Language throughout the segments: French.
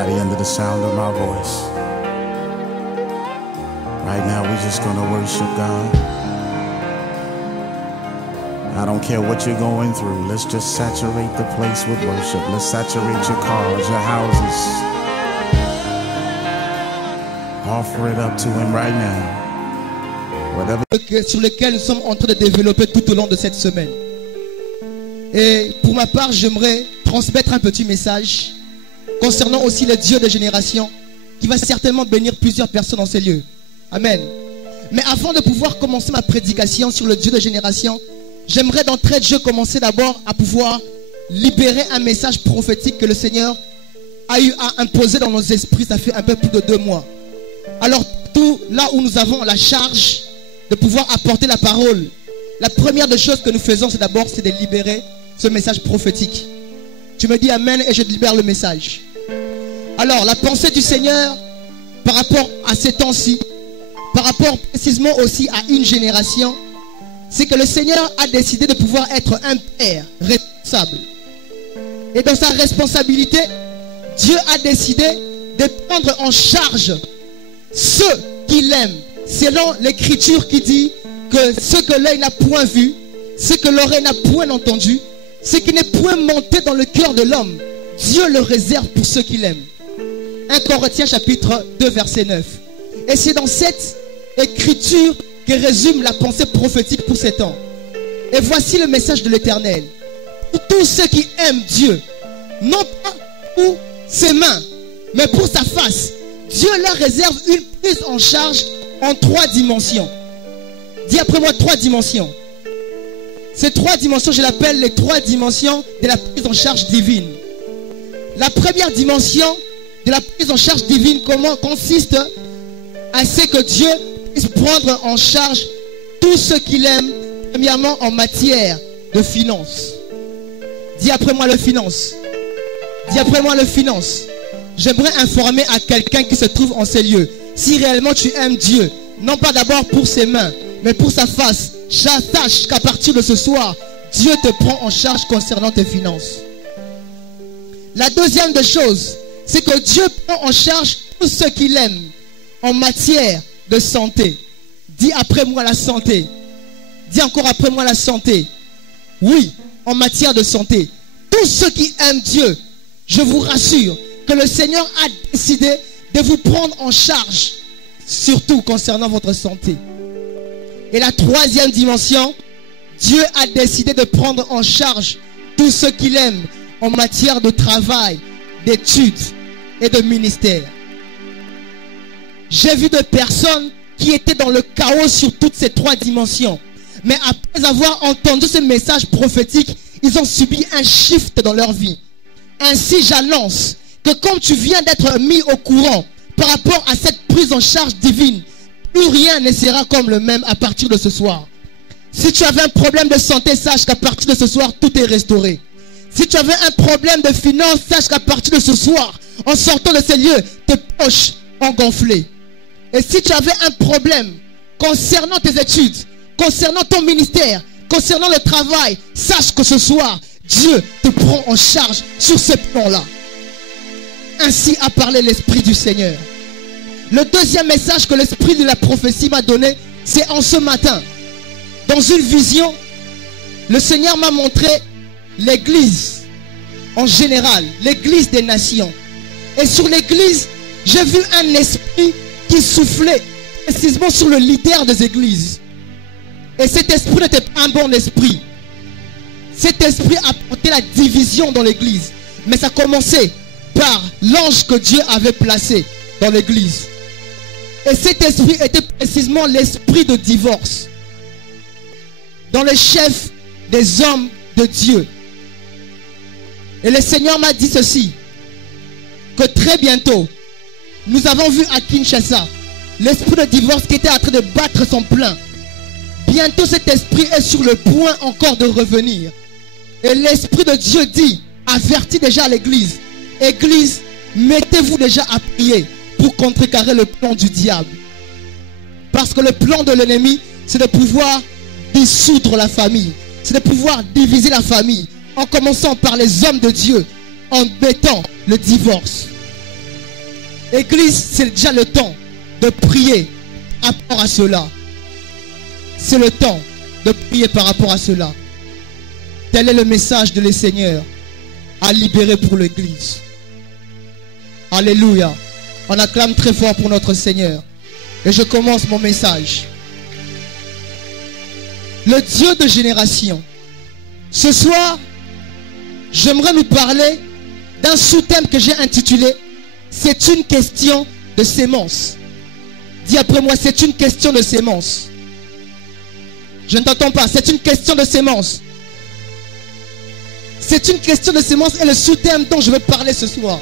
everybody under the sound of my voice. Right now, we're just gonna worship God. I don't care what you're going through. Let's just saturate the place with worship. Let's saturate your cars, your houses. Offer it up to Him right now. Whatever. Sur lesquels nous sommes en train de développer tout au long de cette semaine. Et pour ma part, j'aimerais transmettre un petit message concernant aussi le Dieu des générations qui va certainement bénir plusieurs personnes dans ces lieux. Amen. Mais avant de pouvoir commencer ma prédication sur le Dieu des générations, j'aimerais d'entrée de jeu commencer d'abord à pouvoir libérer un message prophétique que le Seigneur a eu à imposer dans nos esprits. Ça fait un peu plus de 2 mois. Alors tout là où nous avons la charge de pouvoir apporter la parole, la première des choses que nous faisons, c'est d'abord de libérer ce message prophétique. Tu me dis Amen et je libère le message. Alors la pensée du Seigneur par rapport à ces temps-ci, par rapport précisément aussi à une génération, c'est que le Seigneur a décidé de pouvoir être un père responsable. Et dans sa responsabilité, Dieu a décidé de prendre en charge ceux qu'il aime, selon l'écriture qui dit que ce que l'œil n'a point vu, ce que l'oreille n'a point entendu, ce qui n'est point monté dans le cœur de l'homme, Dieu le réserve pour ceux qu'il aime. 1 Corinthiens chapitre 2 verset 9. Et c'est dans cette écriture que résume la pensée prophétique pour ces temps. Et voici le message de l'Éternel. Pour tous ceux qui aiment Dieu, non pas pour ses mains, mais pour sa face, Dieu leur réserve une prise en charge en 3 dimensions. Dis après moi 3 dimensions. Ces 3 dimensions, je l'appelle les 3 dimensions de la prise en charge divine. La première dimension de la prise en charge divine consiste à ce que Dieu puisse prendre en charge tout ce qu'il aime, premièrement en matière de finances. Dis après moi le finance. Dis après moi le finance. J'aimerais informer à quelqu'un qui se trouve en ces lieux. Si réellement tu aimes Dieu, non pas d'abord pour ses mains, mais pour sa face, sache qu'à partir de ce soir, Dieu te prend en charge concernant tes finances. La deuxième des choses, c'est que Dieu prend en charge tout ce qu'il aime en matière de santé. Dis après moi la santé. Dis encore après moi la santé. Oui, en matière de santé. Tous ceux qui aiment Dieu, je vous rassure que le Seigneur a décidé de vous prendre en charge, surtout concernant votre santé. Et la troisième dimension, Dieu a décidé de prendre en charge tout ce qu'il aime en matière de travail, d'études et de ministère. J'ai vu des personnes qui étaient dans le chaos sur toutes ces 3 dimensions. Mais après avoir entendu ce message prophétique, ils ont subi un shift dans leur vie. Ainsi, j'annonce que comme tu viens d'être mis au courant par rapport à cette prise en charge divine, plus rien ne sera comme le même à partir de ce soir. Si tu avais un problème de santé, sache qu'à partir de ce soir, tout est restauré. Si tu avais un problème de finance, sache qu'à partir de ce soir, en sortant de ces lieux, tes poches ont gonflé. Et si tu avais un problème concernant tes études, concernant ton ministère, concernant le travail, sache que ce soir, Dieu te prend en charge sur ce plan-là. Ainsi a parlé l'Esprit du Seigneur. Le deuxième message que l'Esprit de la prophétie m'a donné, c'est en ce matin. Dans une vision, le Seigneur m'a montré l'Église en général, l'Église des nations. Et sur l'Église, j'ai vu un esprit qui soufflait précisément sur le leader des églises. Et cet esprit n'était pas un bon esprit. Cet esprit apportait la division dans l'église. Mais ça commençait par l'ange que Dieu avait placé dans l'église. Et cet esprit était précisément l'esprit de divorce dans le chef des hommes de Dieu. Et le Seigneur m'a dit ceci, que très bientôt, nous avons vu à Kinshasa l'esprit de divorce qui était en train de battre son plein. Bientôt cet esprit est sur le point encore de revenir. Et l'Esprit de Dieu dit, avertit déjà l'église. Église, mettez-vous déjà à prier pour contrecarrer le plan du diable. Parce que le plan de l'ennemi, c'est de pouvoir dissoudre la famille. C'est de pouvoir diviser la famille. En commençant par les hommes de Dieu, en mettant le divorce. Église, c'est déjà le temps de prier par rapport à cela. C'est le temps de prier par rapport à cela. Tel est le message de le Seigneur à libérer pour l'Église. Alléluia. On acclame très fort pour notre Seigneur. Et je commence mon message. Le Dieu de génération. Ce soir, j'aimerais nous parler d'un sous-thème que j'ai intitulé « C'est une question de sémence ». Dis après moi, c'est une question de sémence. Je ne t'entends pas, c'est une question de sémence. C'est une question de sémence et le sous-thème dont je vais parler ce soir.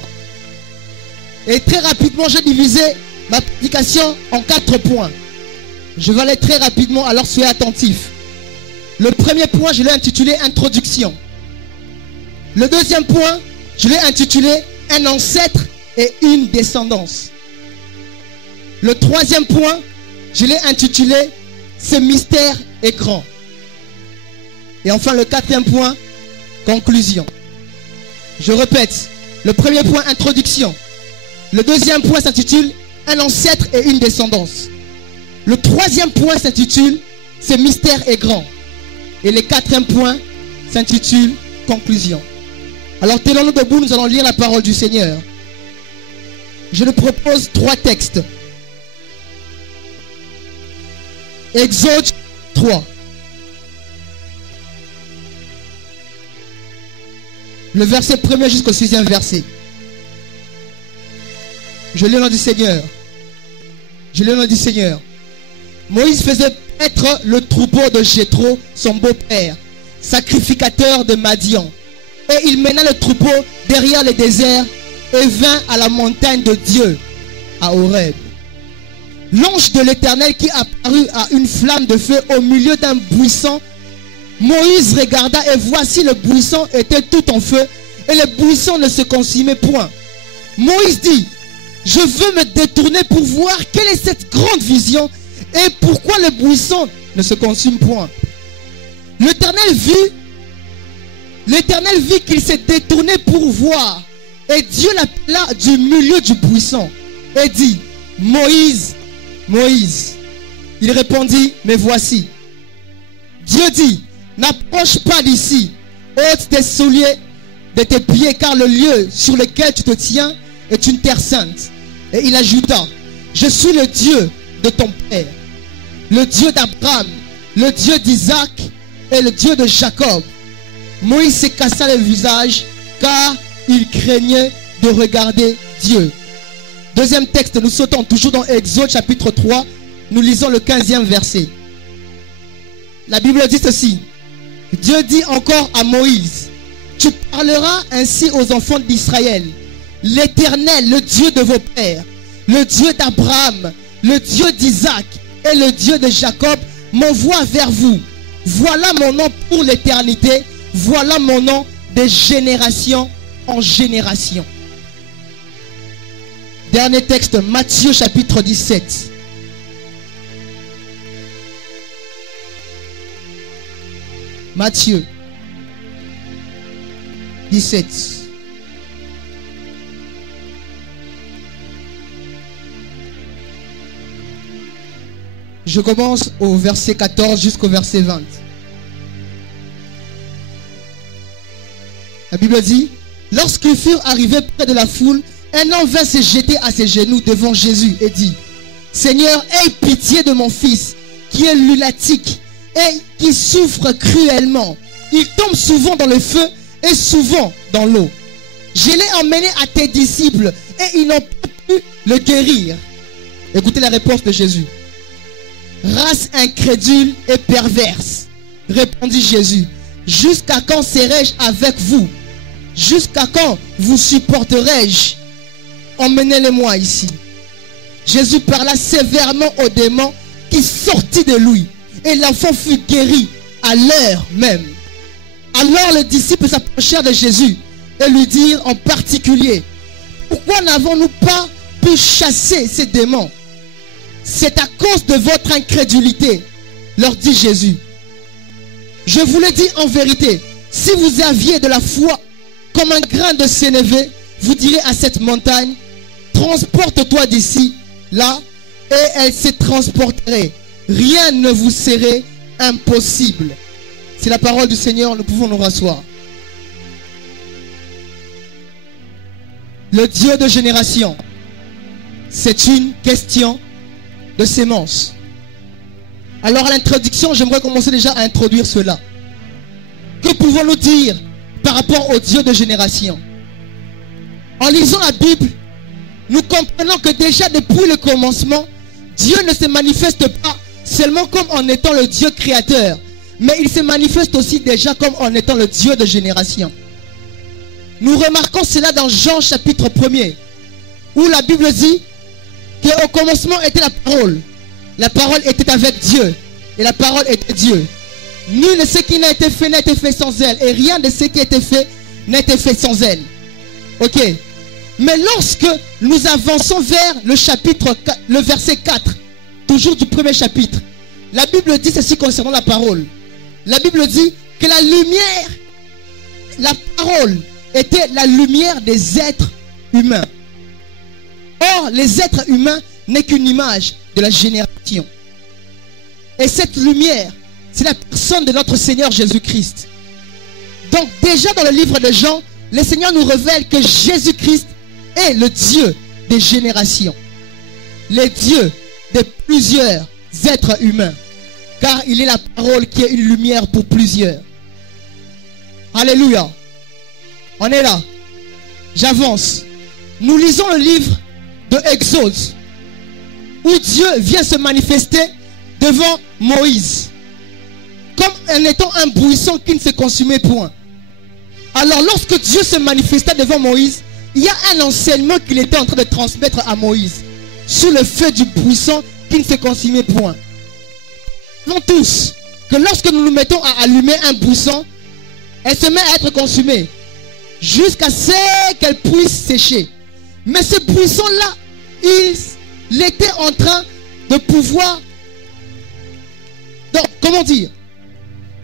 Et très rapidement, j'ai divisé ma prédication en 4 points. Je vais aller très rapidement, alors soyez attentifs. Le premier point, je l'ai intitulé « Introduction ». Le deuxième point, je l'ai intitulé « Un ancêtre et une descendance ». Le troisième point, je l'ai intitulé « Ce mystère est grand ». Et enfin, le quatrième point, conclusion. Je répète, le premier point, introduction. Le deuxième point s'intitule « Un ancêtre et une descendance ». Le troisième point s'intitule « Ce mystère est grand ». Et le quatrième point s'intitule « Conclusion ». Alors, tenons-nous debout, nous allons lire la parole du Seigneur. Je nous propose 3 textes. Exode 3. Le verset 1er jusqu'au 6e verset. Je lis le nom du Seigneur. Je lis le nom du Seigneur. Moïse faisait paître le troupeau de Jéthro, son beau-père, sacrificateur de Madian. Et il mena le troupeau derrière le désert et vint à la montagne de Dieu, à Horeb. L'ange de l'Éternel qui apparut à une flamme de feu au milieu d'un buisson. Moïse regarda et voici le buisson était tout en feu et le buisson ne se consumait point. Moïse dit, je veux me détourner pour voir quelle est cette grande vision et pourquoi le buisson ne se consume point. L'Éternel vit qu'il s'est détourné pour voir. Et Dieu l'appela du milieu du buisson et dit, Moïse, Moïse. Il répondit, me voici. Dieu dit, n'approche pas d'ici, ôte tes souliers de tes pieds, car le lieu sur lequel tu te tiens est une terre sainte. Et il ajouta, je suis le Dieu de ton père, le Dieu d'Abraham, le Dieu d'Isaac et le Dieu de Jacob. Moïse se cassa le visage car il craignait de regarder Dieu. Deuxième texte, nous sautons toujours dans Exode chapitre 3. Nous lisons le 15e verset. La Bible dit ceci. Dieu dit encore à Moïse, tu parleras ainsi aux enfants d'Israël. L'Éternel, le Dieu de vos pères, le Dieu d'Abraham, le Dieu d'Isaac et le Dieu de Jacob m'envoie vers vous. Voilà mon nom pour l'éternité. Voilà mon nom de génération en génération. Dernier texte, Matthieu chapitre 17. Matthieu 17. Je commence au verset 14 jusqu'au verset 20. La Bible dit, lorsqu'ils furent arrivés près de la foule, un homme vint se jeter à ses genoux devant Jésus et dit, Seigneur, aie pitié de mon fils, qui est lunatique et qui souffre cruellement. Il tombe souvent dans le feu et souvent dans l'eau. Je l'ai emmené à tes disciples et ils n'ont pas pu le guérir. Écoutez la réponse de Jésus. Race incrédule et perverse, répondit Jésus. Jusqu'à quand serai-je avec vous? Jusqu'à quand vous supporterai-je? Emmenez-les-moi ici. Jésus parla sévèrement au démon qui sortit de lui. Et l'enfant fut guéri à l'heure même. Alors les disciples s'approchèrent de Jésus et lui dirent en particulier, pourquoi n'avons-nous pas pu chasser ces démons? C'est à cause de votre incrédulité, leur dit Jésus. Je vous le dis en vérité, si vous aviez de la foi comme un grain de sénévé, vous direz à cette montagne, transporte-toi d'ici, là, et elle se transporterait. Rien ne vous serait impossible. C'est la parole du Seigneur, nous pouvons nous rasseoir. Le Dieu de génération, c'est une question de sémence. Alors à l'introduction, j'aimerais commencer déjà à introduire cela. Que pouvons-nous dire par rapport au Dieu de génération? En lisant la Bible, nous comprenons que déjà depuis le commencement, Dieu ne se manifeste pas seulement comme en étant le Dieu créateur, mais il se manifeste aussi déjà comme en étant le Dieu de génération. Nous remarquons cela dans Jean chapitre 1er, où la Bible dit qu'au commencement était la parole. La parole était avec Dieu, et la parole était Dieu. Nul de ce qui n'a été fait sans elle, et rien de ce qui a été fait n'a été fait sans elle. Ok. Mais lorsque nous avançons vers le verset 4, toujours du premier chapitre, la Bible dit ceci concernant la parole. La Bible dit que la lumière, la parole, était la lumière des êtres humains. Or, les êtres humains n'est qu'une image de la génération. Et cette lumière, c'est la personne de notre Seigneur Jésus-Christ. Donc déjà dans le livre de Jean, le Seigneur nous révèle que Jésus-Christ est le Dieu des générations. Le Dieu de plusieurs êtres humains. Car il est la parole qui est une lumière pour plusieurs. Alléluia. On est là. J'avance. Nous lisons le livre de Exode, où Dieu vient se manifester devant Moïse, comme en étant un buisson qui ne se consumait point. Alors lorsque Dieu se manifesta devant Moïse, il y a un enseignement qu'il était en train de transmettre à Moïse, sous le feu du buisson qui ne se consumait point. Nous savons tous que lorsque nous nous mettons à allumer un buisson, elle se met à être consumée, jusqu'à ce qu'elle puisse sécher. Mais ce buisson-là, il était en train de pouvoir... Donc, comment dire?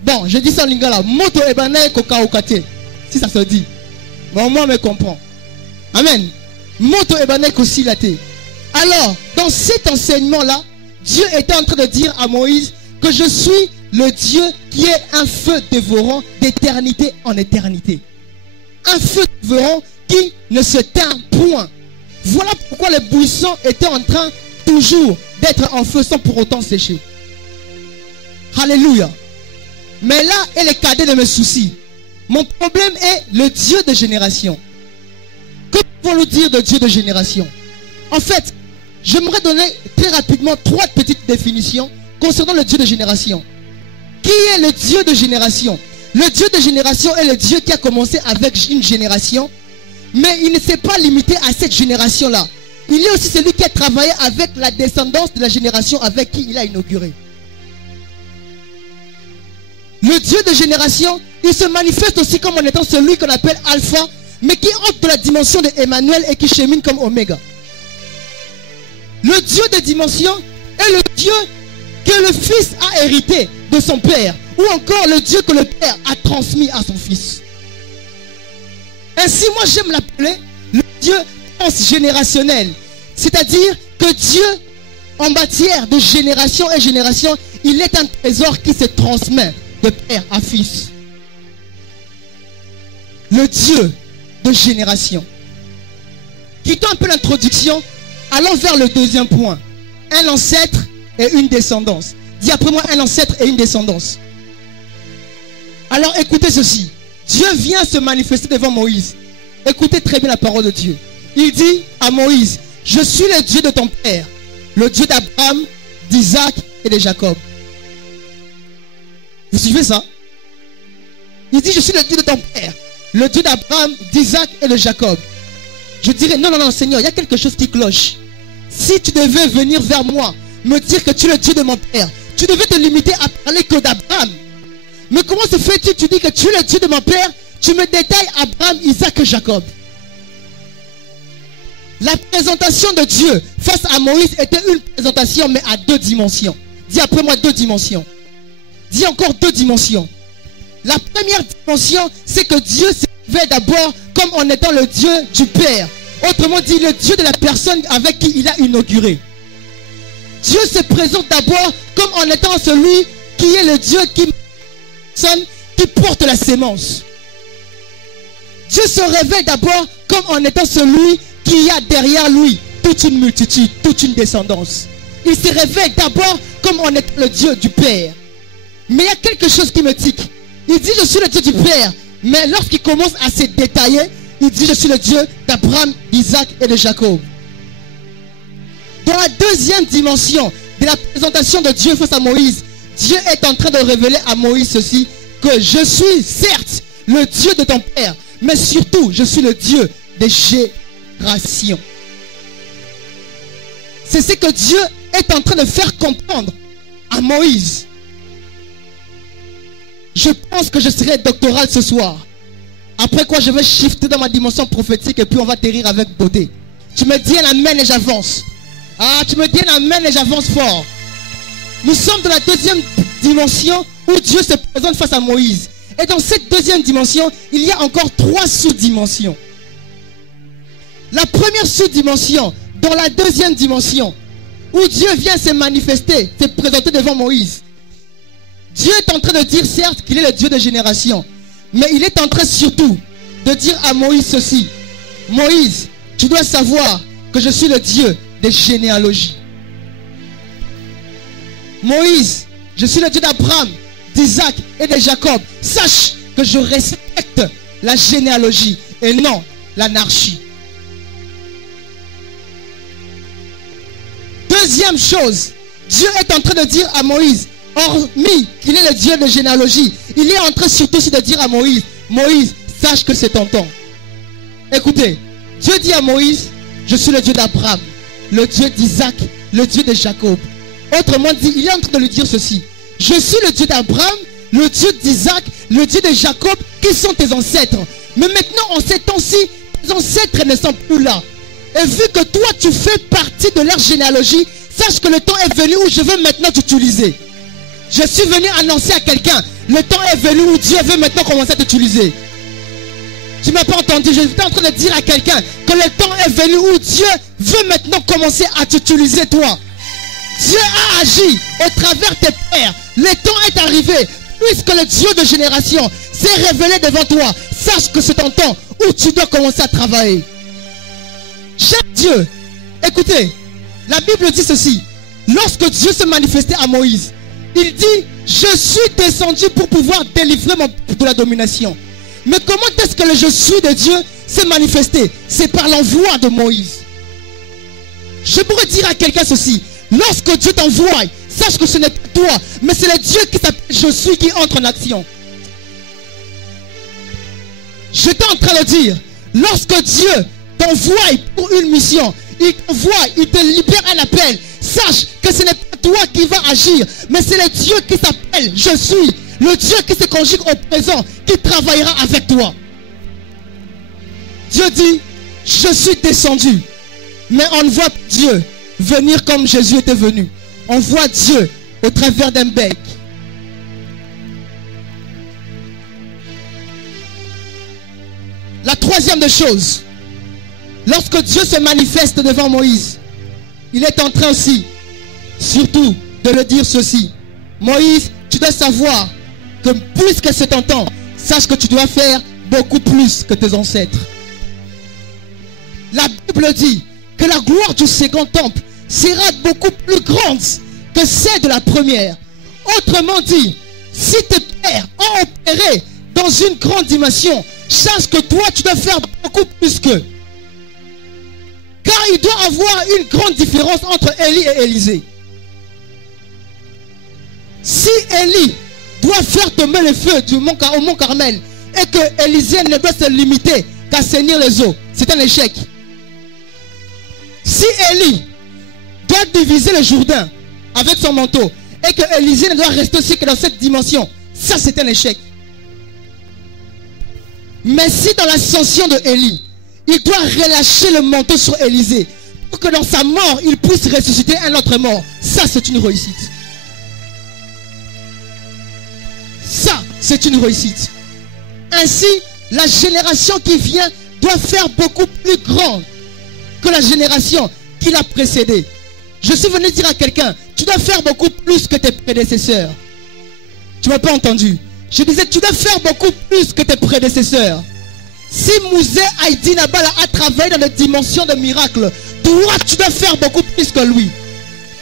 Bon, je dis ça en lingala. Moto ebanae kokaokate. Si ça se dit. Mais au moins, on me comprend. Amen. Moto ebanae kosilate. Alors, dans cet enseignement-là, Dieu était en train de dire à Moïse que je suis le Dieu qui est un feu dévorant d'éternité en éternité. Un feu dévorant qui ne se teint point. Voilà pourquoi le buisson était en train toujours d'être en feu sans pour autant sécher. Alléluia. Mais là est le cadet de mes soucis. Mon problème est le Dieu de génération. Que pouvons-nous dire de Dieu de génération? En fait, j'aimerais donner très rapidement 3 petites définitions concernant le Dieu de génération. Qui est le Dieu de génération? Le Dieu de génération est le Dieu qui a commencé avec une génération, mais il ne s'est pas limité à cette génération-là. Il est aussi celui qui a travaillé avec la descendance de la génération avec qui il a inauguré. Le Dieu de génération, il se manifeste aussi comme en étant celui qu'on appelle Alpha, mais qui entre de la dimension de Emmanuel et qui chemine comme Oméga. Le Dieu de dimension est le Dieu que le Fils a hérité de son Père, ou encore le Dieu que le Père a transmis à son Fils. Ainsi, moi j'aime l'appeler le Dieu transgénérationnel. C'est-à-dire que Dieu, en matière de génération et génération, il est un trésor qui se transmet de père à fils. Le Dieu de génération. Quittons un peu l'introduction, allons vers le deuxième point. Un ancêtre et une descendance. Dis après moi, un ancêtre et une descendance. Alors écoutez ceci. Dieu vient se manifester devant Moïse. Écoutez très bien la parole de Dieu. Il dit à Moïse, je suis le Dieu de ton père, le Dieu d'Abraham, d'Isaac et de Jacob. Vous suivez ça? Il dit, je suis le Dieu de ton père, le Dieu d'Abraham, d'Isaac et de Jacob. Je dirais, non, non, non, Seigneur, il y a quelque chose qui cloche. Si tu devais venir vers moi, me dire que tu es le Dieu de mon père, tu devais te limiter à parler que d'Abraham. Mais comment se fait-il, tu dis que tu es le Dieu de mon père, tu me détailles Abraham, Isaac et Jacob. La présentation de Dieu face à Moïse était une présentation, mais à 2 dimensions. Dis après moi 2 dimensions. Dis encore 2 dimensions. La première dimension, c'est que Dieu s'élevait d'abord comme en étant le Dieu du Père. Autrement dit, le Dieu de la personne avec qui il a inauguré. Dieu se présente d'abord comme en étant celui qui est le Dieu qui porte la sémence. Dieu se révèle d'abord comme en étant celui qui a derrière lui toute une multitude, toute une descendance. Il se révèle d'abord comme en étant le Dieu du Père. Mais il y a quelque chose qui me tique. Il dit je suis le Dieu du Père. Mais lorsqu'il commence à se détailler, il dit je suis le Dieu d'Abraham, d'Isaac et de Jacob. Dans la deuxième dimension de la présentation de Dieu face à Moïse, Dieu est en train de révéler à Moïse ceci, que je suis certes le Dieu de ton père, mais surtout je suis le Dieu des générations. C'est ce que Dieu est en train de faire comprendre à Moïse. Je pense que je serai doctoral ce soir. Après quoi je vais shifter dans ma dimension prophétique et puis on va atterrir avec beauté. Tu me dis un amen et j'avance. Ah, tu me dis un amen et j'avance fort. Nous sommes dans la deuxième dimension où Dieu se présente face à Moïse. Et dans cette deuxième dimension, il y a encore 3 sous-dimensions. La première sous-dimension, dans la deuxième dimension, où Dieu vient se manifester, se présenter devant Moïse. Dieu est en train de dire certes qu'il est le Dieu de génération, mais il est en train surtout de dire à Moïse ceci. Moïse, tu dois savoir que je suis le Dieu des généalogies. Moïse, je suis le Dieu d'Abraham, d'Isaac et de Jacob. Sache que je respecte la généalogie et non l'anarchie. Deuxième chose, Dieu est en train de dire à Moïse, hormis qu'il est le Dieu de généalogie, il est en train surtout aussi de dire à Moïse, Moïse, sache que c'est ton temps. Écoutez, Dieu dit à Moïse, je suis le Dieu d'Abraham, le Dieu d'Isaac, le Dieu de Jacob. Autrement dit, il est en train de lui dire ceci. Je suis le Dieu d'Abraham, le Dieu d'Isaac, le Dieu de Jacob, qui sont tes ancêtres. Mais maintenant, en ces temps-ci, tes ancêtres ne sont plus là. Et vu que toi, tu fais partie de leur généalogie, sache que le temps est venu où je veux maintenant t'utiliser. Je suis venu annoncer à quelqu'un, le temps est venu où Dieu veut maintenant commencer à t'utiliser. Tu ne m'as pas entendu, je suis en train de dire à quelqu'un que le temps est venu où Dieu veut maintenant commencer à t'utiliser toi. Dieu a agi au travers tes pères. Le temps est arrivé. Puisque le Dieu de génération s'est révélé devant toi, sache que c'est ton temps où tu dois commencer à travailler. Cher Dieu, écoutez, la Bible dit ceci. Lorsque Dieu s'est manifesté à Moïse, il dit, je suis descendu pour pouvoir délivrer mon peuple de la domination. Mais comment est-ce que le je suis de Dieu s'est manifesté? C'est par l'envoi de Moïse. Je pourrais dire à quelqu'un ceci. Lorsque Dieu t'envoie, sache que ce n'est pas toi, mais c'est le Dieu qui s'appelle je suis qui entre en action. J'étais en train de dire, lorsque Dieu t'envoie pour une mission, il t'envoie, il te libère un appel, sache que ce n'est pas toi qui vas agir, mais c'est le Dieu qui s'appelle je suis, le Dieu qui se conjugue au présent, qui travaillera avec toi. Dieu dit, je suis descendu, mais on voit Dieu venir comme Jésus était venu. On voit Dieu au travers d'un bec. La troisième des choses, lorsque Dieu se manifeste devant Moïse, il est en train aussi, surtout, de le dire ceci. Moïse, tu dois savoir que puisque c'est ton temps, sache que tu dois faire beaucoup plus que tes ancêtres. La Bible dit que la gloire du second temple sera beaucoup plus grande que celle de la première. Autrement dit, si tes pères ont opéré dans une grande dimension, sache que toi tu dois faire beaucoup plus qu'eux. Car il doit y avoir une grande différence entre Élie et Élisée. Si Élie doit faire tomber le feu au mont Carmel et que Élisée ne doit se limiter qu'à assainir les eaux, c'est un échec. Si Élie doit diviser le Jourdain avec son manteau et que Élisée ne doit rester aussi que dans cette dimension, ça c'est un échec. Mais si dans l'ascension de Élie, il doit relâcher le manteau sur Élisée pour que dans sa mort, il puisse ressusciter un autre mort, ça c'est une réussite. Ça c'est une réussite. Ainsi, la génération qui vient doit faire beaucoup plus grand. que la génération qui l'a précédée. Je suis venu dire à quelqu'un, tu dois faire beaucoup plus que tes prédécesseurs. Tu ne m'as pas entendu. Je disais, tu dois faire beaucoup plus que tes prédécesseurs. Si Mouzé Haïdi Nabala a travaillé dans les dimensions de miracles, toi, tu dois faire beaucoup plus que lui.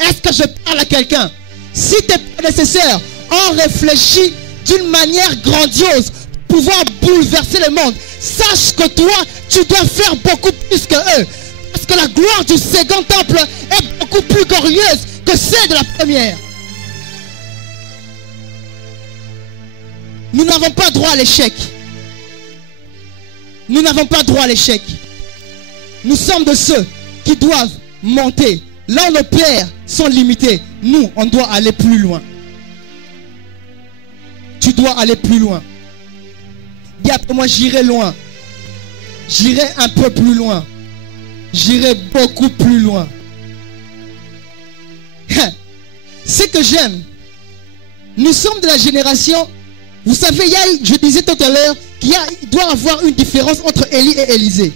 Est-ce que je parle à quelqu'un? Si tes prédécesseurs ont réfléchi d'une manière grandiose pour pouvoir bouleverser le monde, sache que toi, tu dois faire beaucoup plus que eux. Parce que la gloire du second temple est beaucoup plus glorieuse que celle de la première. Nous n'avons pas droit à l'échec. Nous n'avons pas droit à l'échec. Nous sommes de ceux qui doivent monter. Là où nos pères sont limités, nous, on doit aller plus loin. Tu dois aller plus loin. Dis après moi, j'irai loin. J'irai un peu plus loin. J'irai beaucoup plus loin. Ce que j'aime, nous sommes de la génération, vous savez, je disais tout à l'heure qu'il doit y avoir une différence entre Élie et Élisée.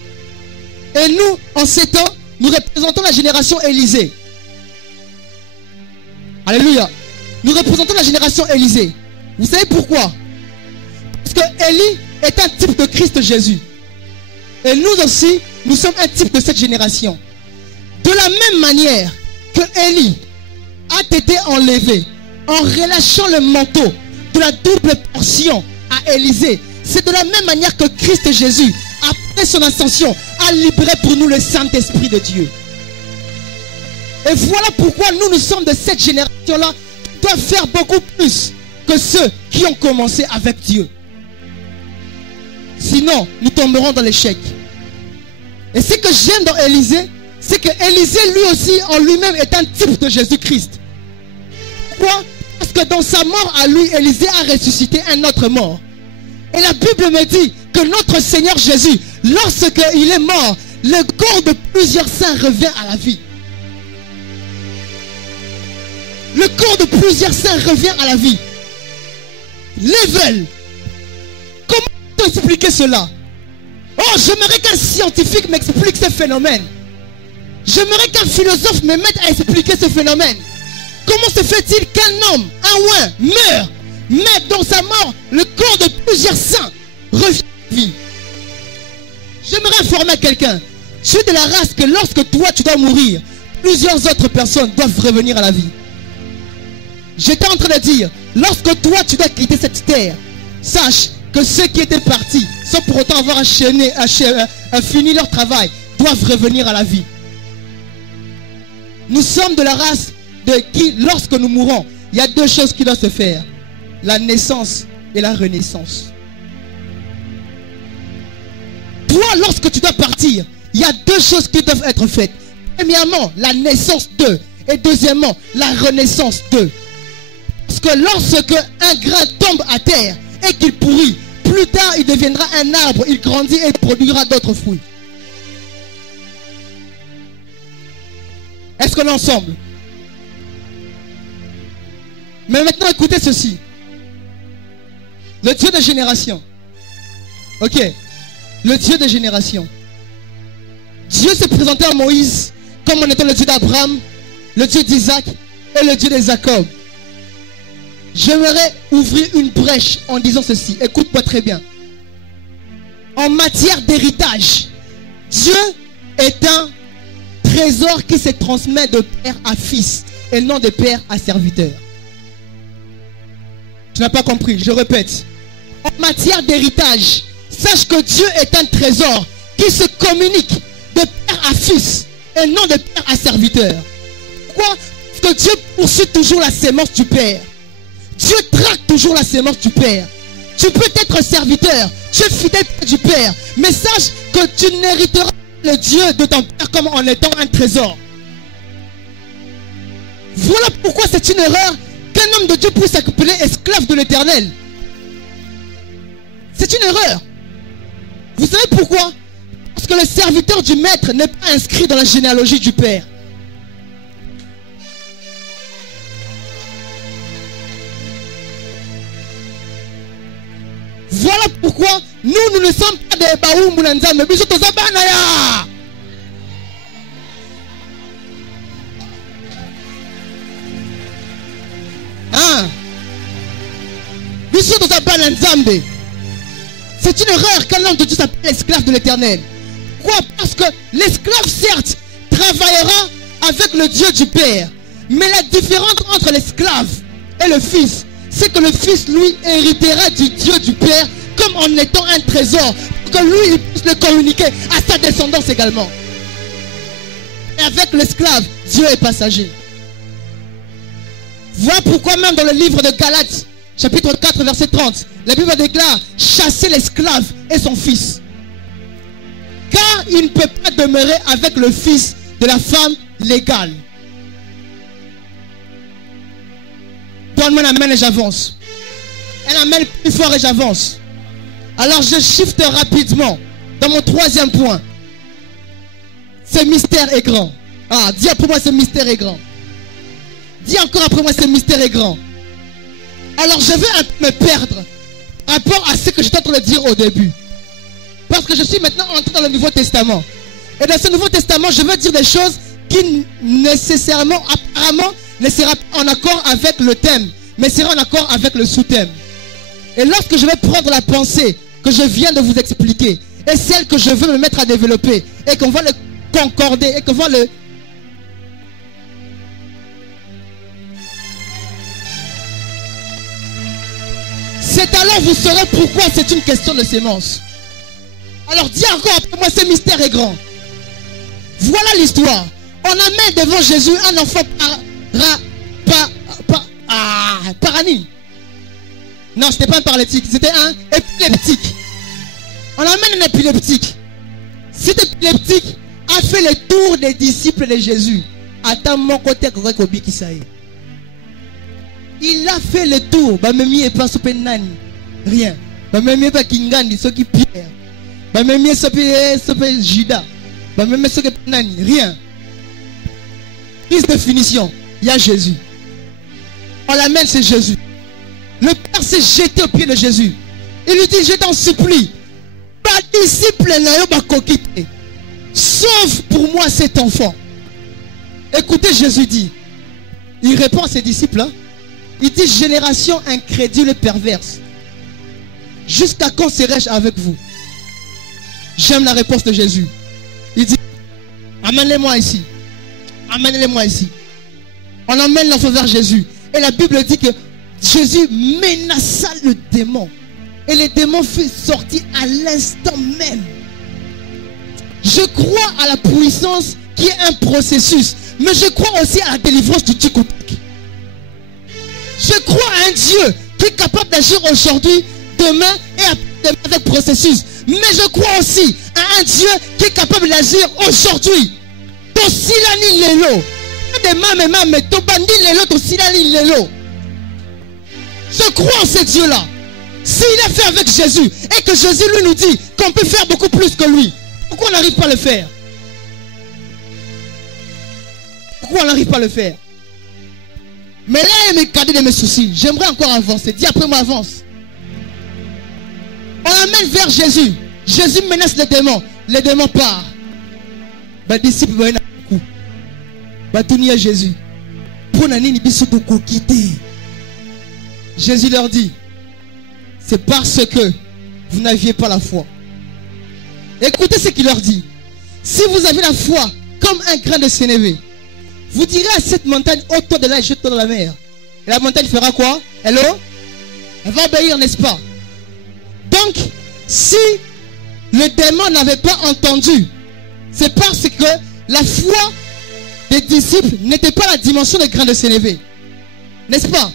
Et nous, en ces temps, nous représentons la génération Élisée. Alléluia. Nous représentons la génération Élisée. Vous savez pourquoi? Parce que Élie est un type de Christ Jésus. Et nous aussi, nous sommes un type de cette génération. De la même manière que Élie a été enlevé en relâchant le manteau de la double portion à Élisée, c'est de la même manière que Christ Jésus, après son ascension, a libéré pour nous le Saint-Esprit de Dieu. Et voilà pourquoi nous sommes de cette génération-là qui doit faire beaucoup plus que ceux qui ont commencé avec Dieu. Sinon, nous tomberons dans l'échec. Et ce que j'aime dans Élisée, c'est que Élisée lui aussi en lui-même est un type de Jésus-Christ. Pourquoi? Parce que dans sa mort à lui, Élisée a ressuscité un autre mort. Et la Bible me dit que notre Seigneur Jésus, lorsqu'il est mort, le corps de plusieurs saints revient à la vie. Le corps de plusieurs saints revient à la vie. Level. Comment expliquer cela? Oh, j'aimerais qu'un scientifique m'explique ce phénomène. J'aimerais qu'un philosophe me mette à expliquer ce phénomène. Comment se fait-il qu'un homme, un oin, meurt, mais dans sa mort, le corps de plusieurs saints revient à la vie? J'aimerais informer quelqu'un. Tu es de la race que lorsque toi tu dois mourir, plusieurs autres personnes doivent revenir à la vie. J'étais en train de dire, lorsque toi tu dois quitter cette terre, sache que ceux qui étaient partis, sans pour autant avoir fini leur travail, doivent revenir à la vie. Nous sommes de la race de qui, lorsque nous mourons, il y a deux choses qui doivent se faire. La naissance et la renaissance. Toi, lorsque tu dois partir, il y a deux choses qui doivent être faites. Premièrement, la naissance d'eux. Et deuxièmement, la renaissance d'eux. Parce que lorsque un grain tombe à terre et qu'il pourrit, plus tard il deviendra un arbre, il grandit et il produira d'autres fruits. Est-ce qu'on est ensemble? Mais maintenant écoutez ceci. Le Dieu de génération. Ok. Le Dieu de génération. Dieu s'est présenté à Moïse comme en étant le Dieu d'Abraham, le Dieu d'Isaac et le Dieu de Jacob. J'aimerais ouvrir une brèche en disant ceci. Écoute-moi très bien. En matière d'héritage, Dieu est un trésor qui se transmet de père à fils et non de père à serviteur. Tu n'as pas compris, je répète. En matière d'héritage, sache que Dieu est un trésor qui se communique de père à fils et non de père à serviteur. Pourquoi? Parce que Dieu poursuit toujours la sémence du père. Dieu traque toujours la sémence du père. Tu peux être serviteur, tu es fidèle du père, mais sache que tu n'hériteras le Dieu de ton père comme en étant un trésor. Voilà pourquoi c'est une erreur qu'un homme de Dieu puisse s'appeler esclave de l'Éternel. C'est une erreur. Vous savez pourquoi? Parce que le serviteur du maître n'est pas inscrit dans la généalogie du père. Voilà pourquoi nous ne sommes pas des Baou Moulanza, mais nous sommes des Abanaya. C'est une erreur quand l'homme de Dieu s'appelle esclave de l'Éternel. Pourquoi? Parce que l'esclave, certes, travaillera avec le Dieu du Père. Mais la différence entre l'esclave et le fils, c'est que le fils, lui, héritera du Dieu du Père comme en étant un trésor, pour que lui, il puisse le communiquer à sa descendance également. Et avec l'esclave, Dieu est passager. Voilà pourquoi même dans le livre de Galates, chapitre 4, verset 30, la Bible déclare: chassez l'esclave et son fils. Car il ne peut pas demeurer avec le fils de la femme légale. Donne-moi un amen et j'avance. Un amen plus fort et j'avance. Alors je shift rapidement dans mon troisième point. Ce mystère est grand. Ah, dis après moi, ce mystère est grand. Dis encore après moi, ce mystère est grand. Alors je vais un peu me perdre par rapport à ce que j'étais en train de dire au début. Parce que je suis maintenant entré dans le Nouveau Testament. Et dans ce Nouveau Testament, je veux dire des choses qui nécessairement, apparemment, ne sera pas en accord avec le thème, mais sera en accord avec le sous-thème. Et lorsque je vais prendre la pensée que je viens de vous expliquer, et celle que je veux me mettre à développer, et qu'on va le concorder, et qu'on va le... C'est alors vous saurez pourquoi c'est une question de sémence. Alors dis encore après moi, ce mystère est grand. Voilà l'histoire. On amène devant Jésus un enfant parani. Non, c'était pas un paralytique, c'était un épileptique. On amène un épileptique. Cet épileptique a fait le tour des disciples de Jésus. Attends mon côté qui ça est. Il a fait le tour. Rien. Pas Kingandi, ce qui Pierre. Judas. Rien. Prise de finition. Il y a Jésus. On l'amène, c'est Jésus. Le Père s'est jeté au pied de Jésus. Il lui dit: je t'en supplie, pas disciple sauve pour moi cet enfant. Écoutez, Jésus dit. Il répond à ses disciples. Hein? Il dit: génération incrédule et perverse. Jusqu'à quand serai-je avec vous? J'aime la réponse de Jésus. Il dit: amène-les-moi ici. Amène-les-moi ici. On emmène l'enfant vers Jésus. Et la Bible dit que Jésus menaça le démon. Et le démon fut sorti à l'instant même. Je crois à la puissance qui est un processus. Mais je crois aussi à la délivrance du Tchikouk. Je crois à un Dieu qui est capable d'agir aujourd'hui, demain et après-demain avec processus. Mais je crois aussi à un Dieu qui est capable d'agir aujourd'hui. Tosilani lelo. Je crois en ce Dieu-là. S'il a fait avec Jésus et que Jésus lui nous dit qu'on peut faire beaucoup plus que lui, pourquoi on n'arrive pas à le faire? Pourquoi on n'arrive pas à le faire? Mais là, il m'est cadet de mes soucis. J'aimerais encore avancer. Dis après moi, avance. On l'amène vers Jésus. Jésus menace les démons. Les démons partent. Les disciples vont à coup. Batunia Jésus. Pour nani bisoko quitter. Jésus leur dit: c'est parce que vous n'aviez pas la foi. Écoutez ce qu'il leur dit. Si vous avez la foi comme un grain de sénévé, vous direz à cette montagne: ôte-toi de là et jette-toi dans la mer. Et la montagne fera quoi? Hello? Elle va obéir, n'est-ce pas? Donc, si le démon n'avait pas entendu, c'est parce que la foi des disciples n'était pas la dimension des grains de sénévé. N'est-ce pas?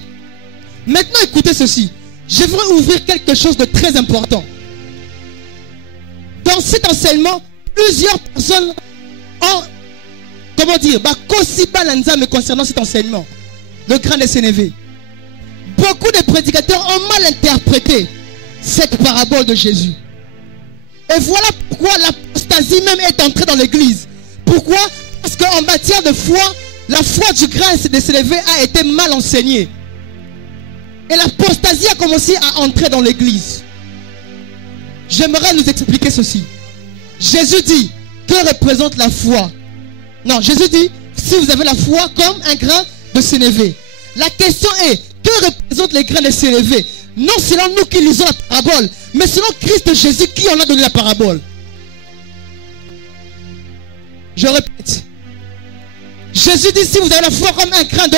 Maintenant, écoutez ceci. Je voudrais ouvrir quelque chose de très important. Dans cet enseignement, plusieurs personnes ont, comment dire, mais concernant cet enseignement, le grain de sénévé. Beaucoup de prédicateurs ont mal interprété cette parabole de Jésus. Et voilà pourquoi l'apostasie même est entrée dans l'église. Pourquoi? Parce qu'en matière de foi, la foi du grain de sénévé a été mal enseignée. Et l'apostasie a commencé à entrer dans l'église. J'aimerais nous expliquer ceci. Jésus dit: que représente la foi? Non, Jésus dit: si vous avez la foi comme un grain de sénévé. La question est: que représentent les grains de sénévé? Non selon nous qui lisons la parabole, mais selon Christ Jésus qui en a donné la parabole. Je répète. Jésus dit, si vous avez la foi comme un grain de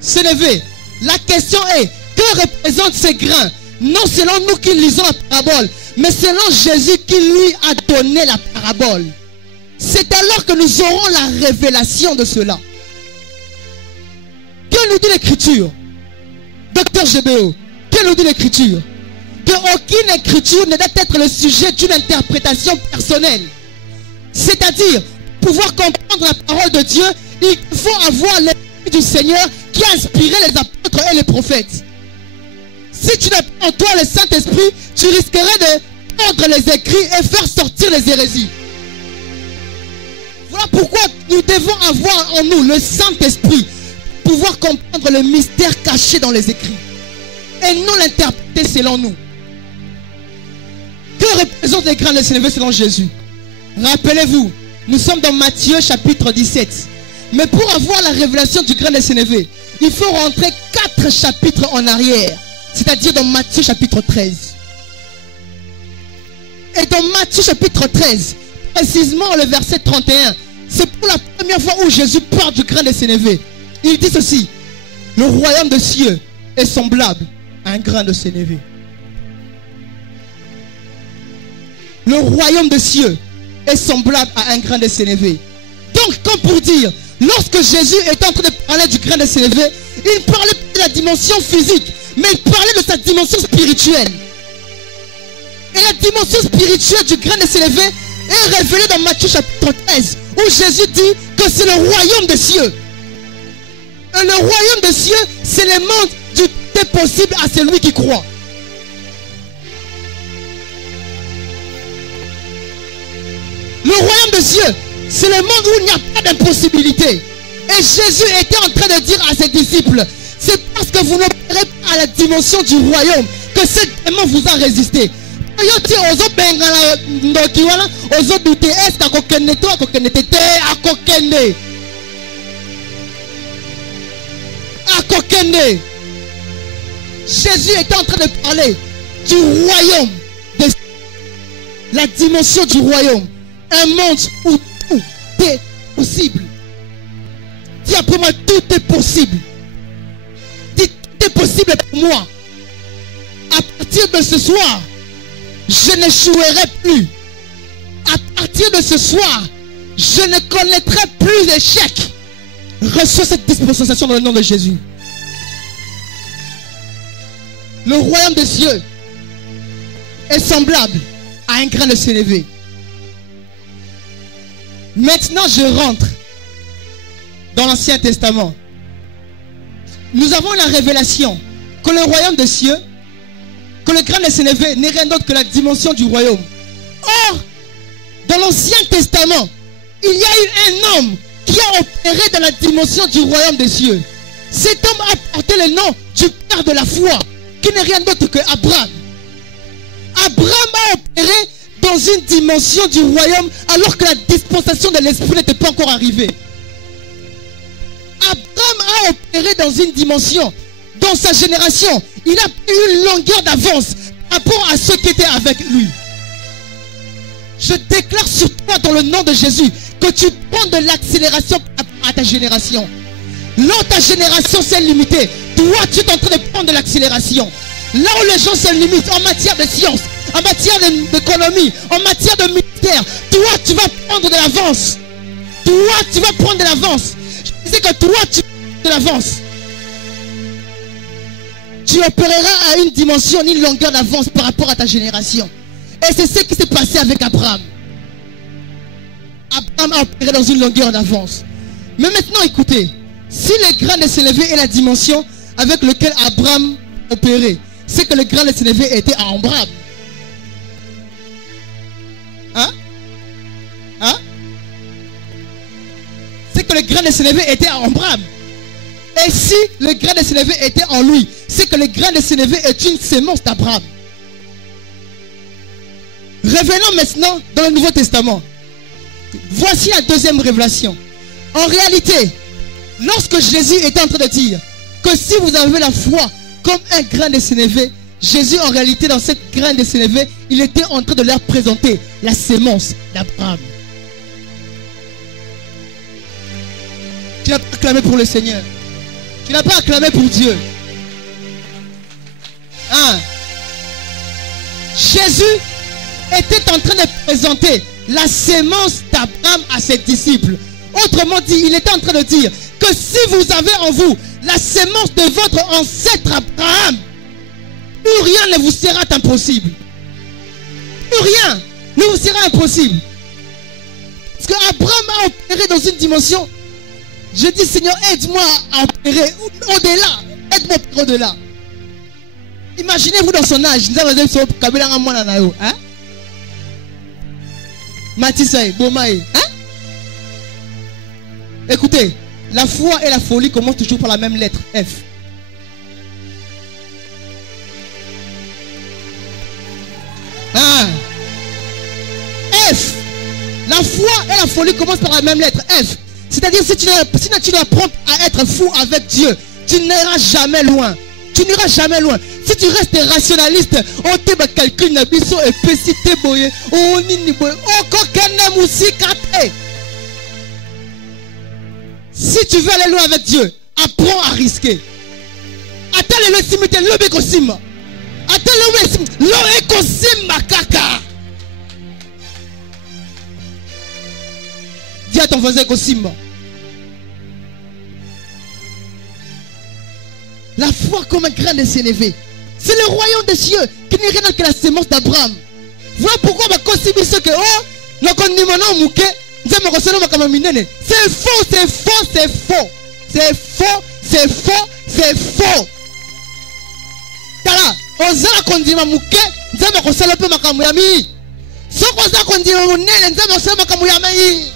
sénévé. La question est, que représentent ces grains? Non selon nous qui lisons la parabole, mais selon Jésus qui lui a donné la parabole. C'est alors que nous aurons la révélation de cela. Que nous dit l'Écriture? Docteur GBO, que nous dit l'Écriture? Que aucune écriture ne doit être le sujet d'une interprétation personnelle. C'est-à-dire, pouvoir comprendre la parole de Dieu, il faut avoir l'esprit du Seigneur qui a inspiré les apôtres et les prophètes. Si tu n'as pas en toi le Saint-Esprit, tu risquerais de prendre les écrits et faire sortir les hérésies. Voilà pourquoi nous devons avoir en nous le Saint-Esprit, pouvoir comprendre le mystère caché dans les écrits et non l'interpréter selon nous. Que représentent les grains de sénévé selon Jésus? Rappelez-vous, nous sommes dans Matthieu chapitre 17. Mais pour avoir la révélation du grain de sénévé, il faut rentrer 4 chapitres en arrière. C'est-à-dire dans Matthieu chapitre 13. Et dans Matthieu chapitre 13, précisément le verset 31, c'est pour la première fois où Jésus parle du grain de sénévé. Il dit ceci: le royaume des cieux est semblable à un grain de sénévé. Le royaume des cieux est semblable à un grain de sénévé. Donc, comme pour dire, lorsque Jésus est en train de parler du grain de sénévé, il parlait de la dimension physique, mais il parlait de sa dimension spirituelle. Et la dimension spirituelle du grain de sénévé est révélée dans Matthieu chapitre 13, où Jésus dit que c'est le royaume des cieux. Et le royaume des cieux, c'est le monde du tout est possible à celui qui croit. Le royaume des cieux, c'est le monde où il n'y a pas d'impossibilité. Et Jésus était en train de dire à ses disciples, c'est parce que vous n'opérez pas à la dimension du royaume que ce démon vous a résisté. Jésus était en train de parler du royaume, de la dimension du royaume. Un monde où tout est possible. Dis après moi, tout est possible. Dis, tout est possible pour moi. À partir de ce soir, je n'échouerai plus. À partir de ce soir, je ne connaîtrai plus d'échec. Reçois cette dispensation dans le nom de Jésus. Le royaume des cieux est semblable à un grain de sénévé. Maintenant, je rentre dans l'Ancien Testament. Nous avons la révélation que le royaume des cieux, que le grain de sénévé n'est rien d'autre que la dimension du royaume. Or, dans l'Ancien Testament, il y a eu un homme qui a opéré dans la dimension du royaume des cieux. Cet homme a porté le nom du père de la foi, qui n'est rien d'autre que Abraham. Abraham a opéré dans une dimension du royaume alors que la dispensation de l'esprit n'était pas encore arrivée. Abraham a opéré dans une dimension, dans sa génération, il a eu une longueur d'avance par rapport à ceux qui étaient avec lui. Je déclare sur toi dans le nom de Jésus que tu prends de l'accélération par rapport à ta génération. Là où ta génération s'est limitée, toi tu es en train de prendre de l'accélération. Là où les gens se limitent en matière de science, en matière d'économie, en matière de ministère, toi tu vas prendre de l'avance. Toi tu vas prendre de l'avance. Je disais que toi tu prends de l'avance. Tu opéreras à une dimension, une longueur d'avance par rapport à ta génération. Et c'est ce qui s'est passé avec Abraham. Abraham a opéré dans une longueur d'avance. Mais maintenant écoutez, si le grain de sénévé est la dimension avec laquelle Abraham opérait, c'est que le grain de sénévé était à Abraham. Hein? Hein? C'est que le grain de sénévé était à Abraham. Et si le grain de sénévé était en lui, c'est que le grain de sénévé est une sémence d'Abraham. Revenons maintenant dans le Nouveau Testament. Voici la deuxième révélation. En réalité, lorsque Jésus était en train de dire que si vous avez la foi comme un grain de sénévé, Jésus, en réalité, dans cette graine de sénévé, il était en train de leur présenter la sémence d'Abraham. Tu n'as pas acclamé pour le Seigneur. Tu n'as pas acclamé pour Dieu. Hein? Jésus était en train de présenter la sémence d'Abraham à ses disciples. Autrement dit, il était en train de dire que si vous avez en vous la sémence de votre ancêtre Abraham, plus rien ne vous sera impossible. Plus rien ne vous sera impossible. Parce qu'Abraham a opéré dans une dimension. Je dis, Seigneur, aide-moi à opérer au-delà. Aide-moi au-delà. Imaginez-vous dans son âge. Hein? Matissaï, Bomaï. Hein? Écoutez, la foi et la folie commencent toujours par la même lettre, F. Ah. F. La foi et la folie commencent par la même lettre, F. C'est-à-dire, si tu dois apprendre à être fou avec Dieu, tu n'iras jamais loin. Tu n'iras jamais loin. Si tu restes rationaliste, on te calcule nabiso et pesite boye, on nini boye, on kokene musikate. Si tu veux aller loin avec Dieu, apprends à risquer. Attends le simite lobe kosima. Attends le kosima kaka. Dis à ton voisin kosima. La foi comme un grain de sénévé. C'est le royaume des cieux qui n'est rien que la sémence d'Abraham. Voilà pourquoi on va considérer ce que c'est faux, c'est faux, c'est faux. C'est faux, c'est faux, c'est faux. Tala, ozala kondima muke, nzema kosala pe makamu ya mi. Soko ozala kondima munene, nzema kosala makamu ya mi.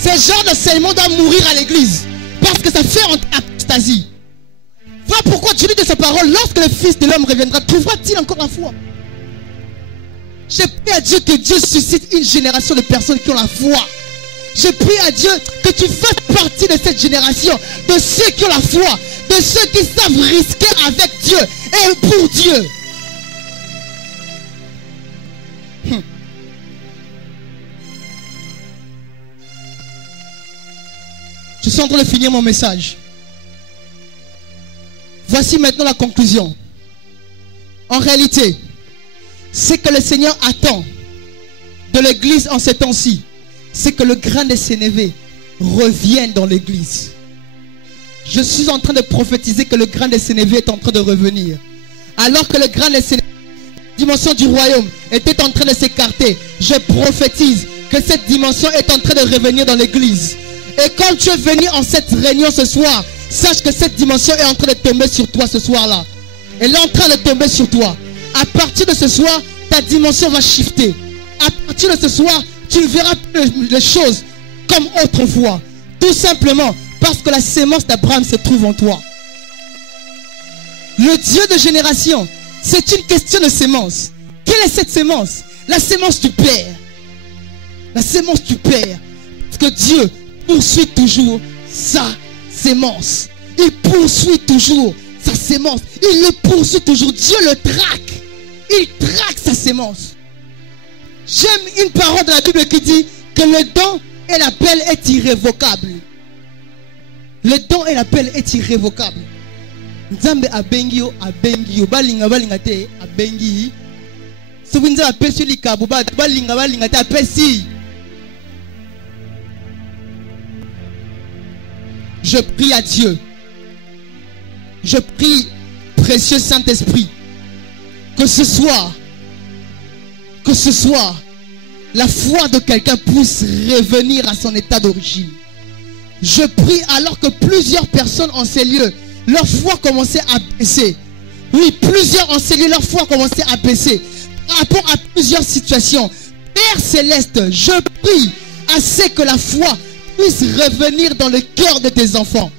Ce genre d'enseignement doit mourir à l'église. Parce que ça fait apostasie. Voilà pourquoi Dieu dit de sa parole, lorsque le Fils de l'homme reviendra, trouvera-t-il encore la foi? Je prie à Dieu que Dieu suscite une génération de personnes qui ont la foi. Je prie à Dieu que tu fasses partie de cette génération, de ceux qui ont la foi, de ceux qui savent risquer avec Dieu et pour Dieu. Je suis en train de finir mon message. Voici maintenant la conclusion. En réalité, ce que le Seigneur attend de l'église en ces temps-ci, c'est que le grain de sénévé revienne dans l'église. Je suis en train de prophétiser que le grain de sénévé est en train de revenir. Alors que le grain de sénévé, la dimension du royaume, était en train de s'écarter, je prophétise que cette dimension est en train de revenir dans l'église. Et quand tu es venu en cette réunion ce soir, sache que cette dimension est en train de tomber sur toi ce soir-là. Elle est en train de tomber sur toi. À partir de ce soir, ta dimension va shifter. À partir de ce soir, tu ne verras plus les choses comme autrefois. Tout simplement parce que la sémence d'Abraham se trouve en toi. Le Dieu de génération, c'est une question de sémence. Quelle est cette sémence? La sémence du Père. La sémence du Père. Parce que Dieu poursuit toujours sa sémence. Il poursuit toujours sa sémence. Il le poursuit toujours. Dieu le traque. Il traque sa sémence. J'aime une parole de la Bible qui dit que le don et l'appel est irrévocable. Le don et l'appel est irrévocable. Nzambe abengio abengio balinga balinga te abengi. Soubinza apesi likabu balinga balinga te apesi. Je prie à Dieu. Je prie, précieux Saint-Esprit, que ce soir, la foi de quelqu'un puisse revenir à son état d'origine. Je prie alors que plusieurs personnes en ces lieux, leur foi commençait à baisser. Oui, plusieurs en ces lieux, leur foi commençait à baisser. Par rapport à plusieurs situations. Père Céleste, je prie à ce que la foi puisse revenir dans le cœur de tes enfants.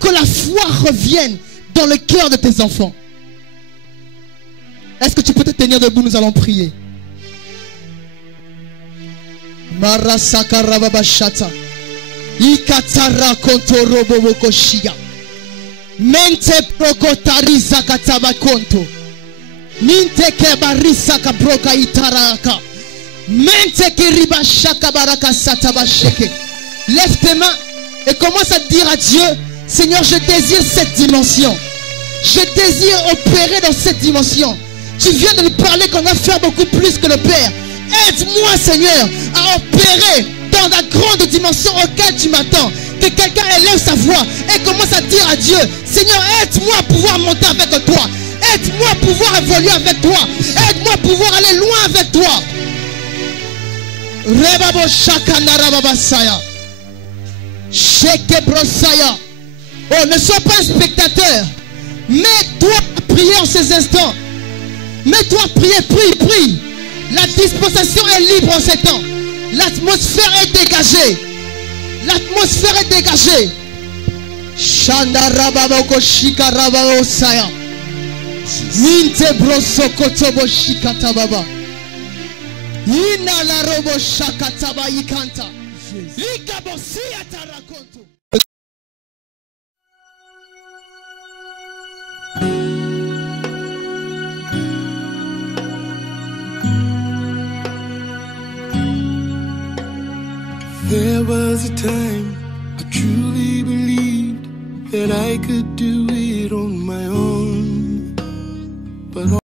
Que la foi revienne dans le cœur de tes enfants. Est-ce que tu peux te tenir debout? Nous allons prier. Ikatara kontoro boboko shia. Mente prokotariza kataba konto. Minte kebarisa kabroka itaraka. Mente keriba shaka baraka sataba sheke. Lève tes mains et commence à dire à Dieu, Seigneur, je désire cette dimension. Je désire opérer dans cette dimension. Tu viens de nous parler qu'on va faire beaucoup plus que le Père. Aide-moi, Seigneur, à opérer dans la grande dimension auquel tu m'attends. Que quelqu'un élève sa voix et commence à dire à Dieu, Seigneur, aide-moi à pouvoir monter avec toi. Aide-moi à pouvoir évoluer avec toi. Aide-moi à pouvoir aller loin avec toi. Rebabo shakana rababasaya. Sheke brosaya. Oh, ne sois pas un spectateur. Mets-toi à prier en ces instants. Mets-toi à prier, prie. La dispensation est libre en ces temps. L'atmosphère est dégagée. L'atmosphère est dégagée. Shanda rababoko shika rababo saya. Minte broso kotobo shikata baba. Ina la robo shakata ba ikanta. Ikabosia tarakonto. There was a time I truly believed that I could do it on my own. But